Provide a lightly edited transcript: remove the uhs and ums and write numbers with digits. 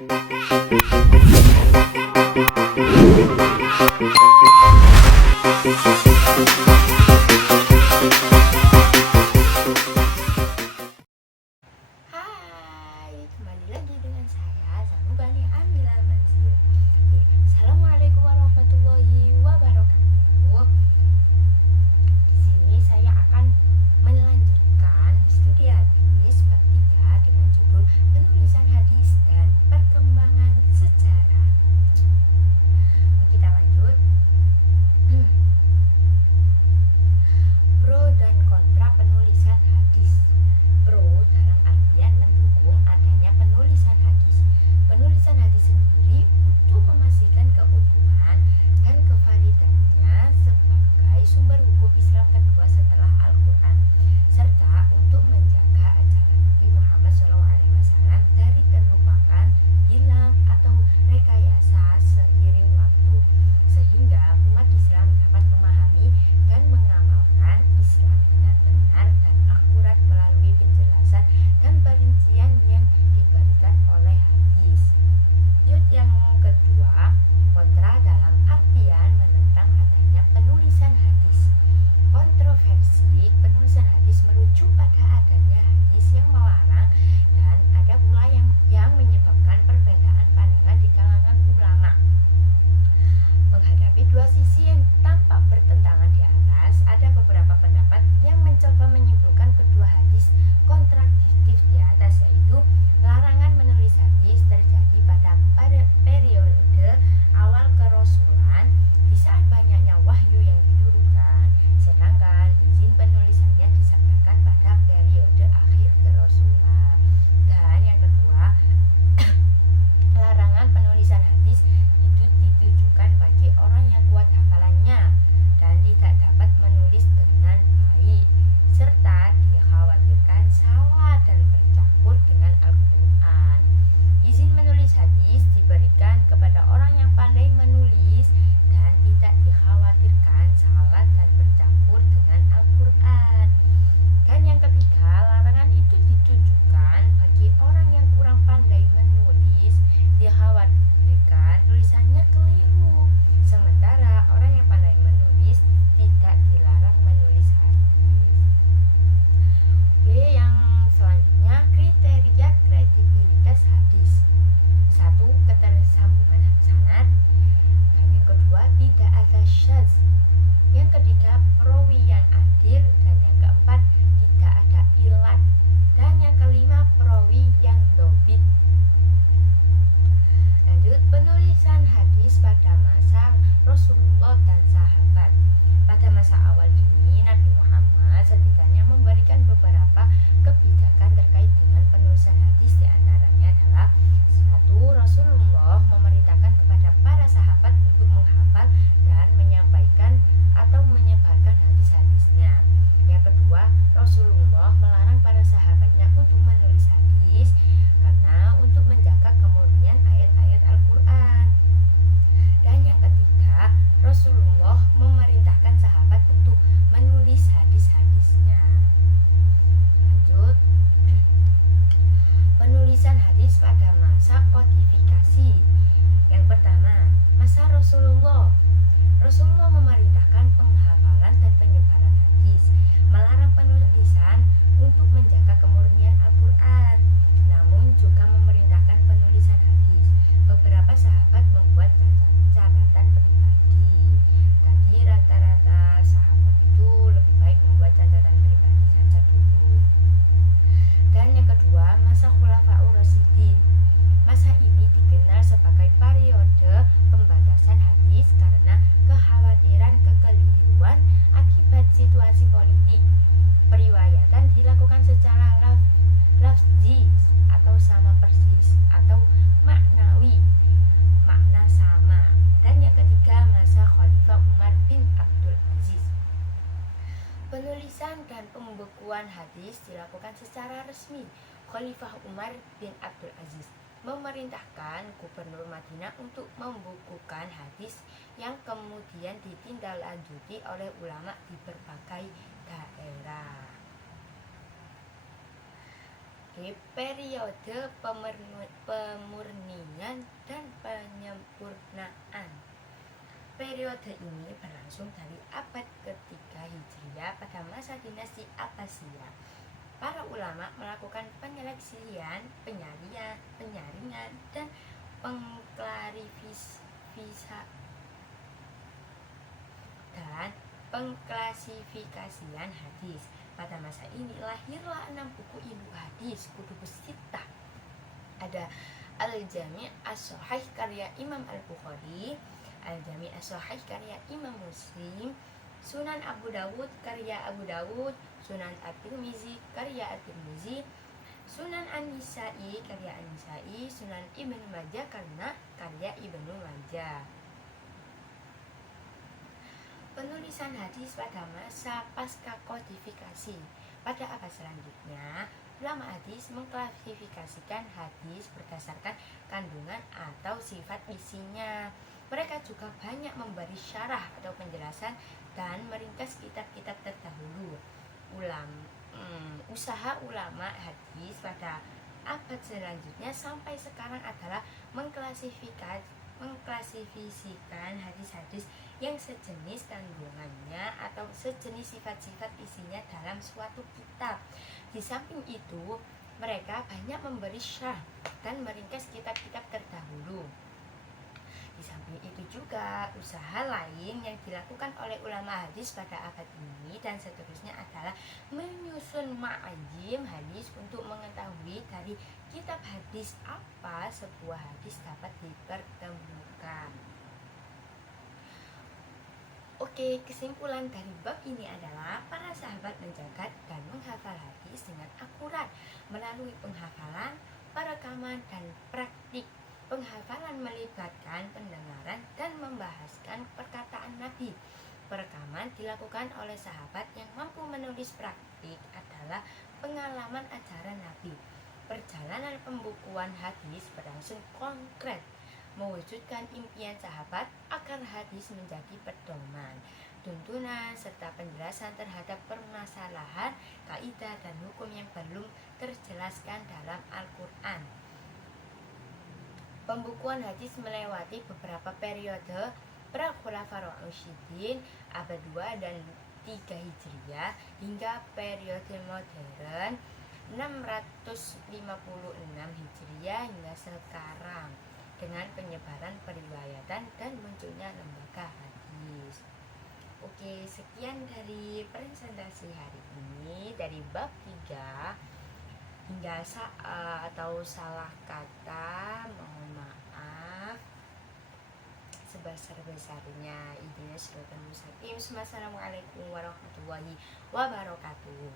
Hai, kembali lagi dengan saya Zanubani Amila Manzil. Assalamualaikum warahmatullahi wabarakatuh. Di sini saya akan melanjutkan studi hadis bab 3 dengan judul penulisan hadis dan perkembangan sejarah. Kita lanjut. Pro dan kontra penulisan hadis. Pro dalam artian mendukung adanya penulisan hadis. Penulisan hadis sendiri untuk memastikan keutuhan dan kevalidannya sebagai sumber hukum Islam kedua setelah Al-Quran, serta untuk menjaga ajaran Nabi Muhammad SAW dari terlupakan, hilang, atau rekayasa seiring waktu, sehingga umat Islam dapat memahami dan mengamalkan Islam dengan benar dan akurat melalui penjelasan dan perincian yang diberikan oleh hadis. Yang kedua, kontra dalam artian menentang adanya penulisan hadis. Kontroversi penulisan hadis merujuk pada adanya hadis yang melarang, dan ada pula yang menyebabkan perbedaan pandangan di kalangan ulama. Menghadapi dua sisi yang tampak bertentangan di atas, ada beberapa pendapat yang mencoba menyimpulkan kedua hadis kontradiktif di atas, yaitu larangan menulis hadis terjadi pada periode awal kerasulan di saat banyaknya wahyu yang diturunkan, sedangkan izin penulisannya disabdakan pada periode akhir kerasulan. Dan yang kedua, larangan penulisan hadis itu ditujukan bagi orang yang kuat hafalannya dan tidak dapat menulis dengan baik, serta dikhawatirkan salah dan bercampur dengan Al-Quran. Izin menulis hadis diberikan kepada orang yang pandai menulis dan tidak dikhawatirkan salah dan bercampur dengan Al-Quran. Dan yang ketiga, larangan itu ditujukan bagi orang yang kurang pandai menulis, dikhawatirkan tulisannya keliru, sementara orang yang pandai menulis tidak dilarang menulis hadis. Oke, yang selanjutnya, kriteria kredibilitas hadis. 1. Ketersambungan sanad, dan yang kedua, tidak ada syadz. Yang ketiga, perawi yang adil, dan yang keempat, tidak ada ilat, dan yang kelima, perawi yang dobit. Lanjut, penulisan hadis pada masa Rasulullah dan sahabat. Pada masa awal ini, Nabi Muhammad setidaknya memberikan beberapa kebijakan terkait dengan penulisan hadis. Di antaranya adalah: 1. Rasulullah memerintahkan kepada para sahabat untuk menghafal dan menyampaikan atau menyebarkan hadis-hadisnya. Yang kedua, Rasulullah melarang para sahabatnya untuk menulis hadis karena untuk menjaga kemurnian ayat-ayat Al-Quran. Dan yang ketiga, Rasulullah memerintahkan sahabat untuk menulis hadis-hadisnya. Lanjut, penulisan hadis pada masa kodifikasi. Yang pertama, masa Rasulullah. Rasulullah memerintahkan penghafalan dan penyebaran hadis, melarang penulisan untuk menjaga kemurnian Al-Quran, namun juga memerintahkan penulisan hadis. Beberapa sahabat membuat catatan pribadi. Tadi rata-rata sahabat itu lebih baik membuat catatan pribadi saja dulu. Dan yang kedua, masa Khulafaur Rasyidin. Masa ini dikenal sebagai periode pembatasan hadis karena kekhawatiran kekeliruan akibat situasi politik. Periwayatan dilakukan secara lafzi atau sama persis atau maknawi, makna sama. Dan yang ketiga, masa Khalifah Umar bin Abdul Aziz. Penulisan dan pembukuan hadis dilakukan secara resmi. Khalifah Umar bin Abdul Aziz memerintahkan Gubernur Madinah untuk membukukan hadis yang kemudian ditindaklanjuti oleh ulama di berbagai daerah. Periode pemurnian Periode ini berlangsung dari abad ketiga Hijriah pada masa dinasti Abbasiyah. Para ulama melakukan penyeleksian, penyaringan, dan pengklasifikasian hadis. Pada masa ini lahirlah 6 buku ilmu hadis kutubus sittah. Ada Al-Jami' As-Shahih karya Imam Al-Bukhari, Al-Jami' As-Shahih karya Imam Muslim, Sunan Abu Dawud karya Abu Dawud, Sunan At-Tirmizi karya At-Tirmizi, Sunan An-Nisa'i karya An-Nisa'i, Sunan Ibnu Majah karya Ibnu Majah. Penulisan hadis pada masa pasca kodifikasi. Pada abad selanjutnya, ulama hadis mengklasifikasikan hadis berdasarkan kandungan atau sifat isinya. Mereka juga banyak memberi syarah atau penjelasan dan meringkas kitab-kitab terdahulu. Usaha ulama hadis pada abad selanjutnya sampai sekarang adalah mengklasifikasikan hadis-hadis yang sejenis kandungannya atau sejenis sifat-sifat isinya dalam suatu kitab. Di samping itu, mereka banyak memberi syarah dan meringkas kitab-kitab terdahulu. Di samping itu juga, usaha lain yang dilakukan oleh ulama hadis pada abad ini dan seterusnya adalah menyusun ma'ajim hadis untuk mengetahui dari kitab hadis apa sebuah hadis dapat dipertemukan. Oke, kesimpulan dari bab ini adalah para sahabat menjaga dan menghafal hadis dengan akurat melalui penghafalan, perekaman, dan praktik. Penghafalan melibatkan pendengaran dan membahaskan perkataan Nabi. Perekaman dilakukan oleh sahabat yang mampu menulis. Praktik adalah pengalaman ajaran Nabi. Perjalanan pembukuan hadis berlangsung konkret, mewujudkan impian sahabat agar hadis menjadi pedoman, tuntunan, serta penjelasan terhadap permasalahan, kaidah, dan hukum yang belum terjelaskan dalam Al-Quran. Pembukuan hadis melewati beberapa periode para Khulafaur Rasyidin abad 2 dan 3 Hijriah hingga periode modern 656 Hijriah hingga sekarang dengan penyebaran periwayatan dan munculnya lembaga hadis. Oke, sekian dari presentasi hari ini dari bab 3 hingga atau salah kata, mohon maaf sebesar-besarnya. Idenya Siratal Mustaqim. Wassalamualaikum warahmatullahi wabarakatuh.